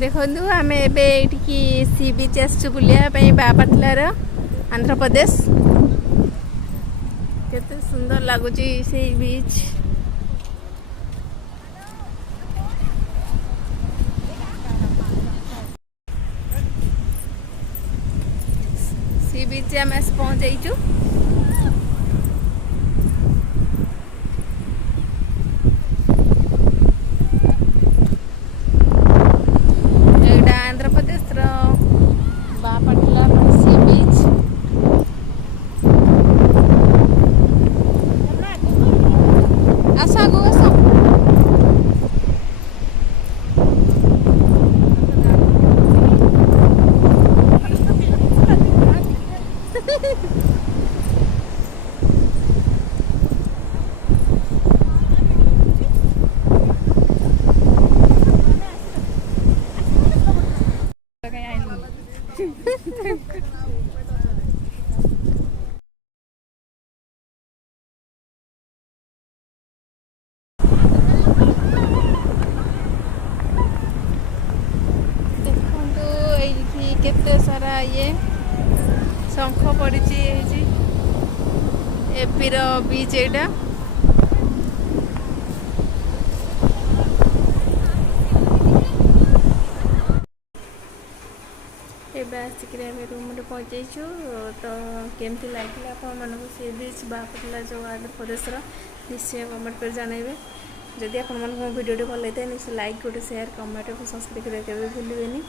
देखो आम eighty C बीच आसु बुलिया बापाटलार आंध्र प्रदेश केते सुंदर लगुच से बीच सी बीच आम पहुँच जाइचु आंध्र प्रदेश बापाटला सी बीच आस आगो आस केते सारा ये शंख पड़ी एपीर बीच एटा आसिक रूम पहुँचु तो केमती लगे आपण सी बीच बापाटला जो आंध्र प्रदेश निश्चय कमेंट कर जानवे जदि आपण भिडियो भल लगे निश्चय लाइक गोटे शेयर कमेंट और सब्सक्राइब करके भूलें।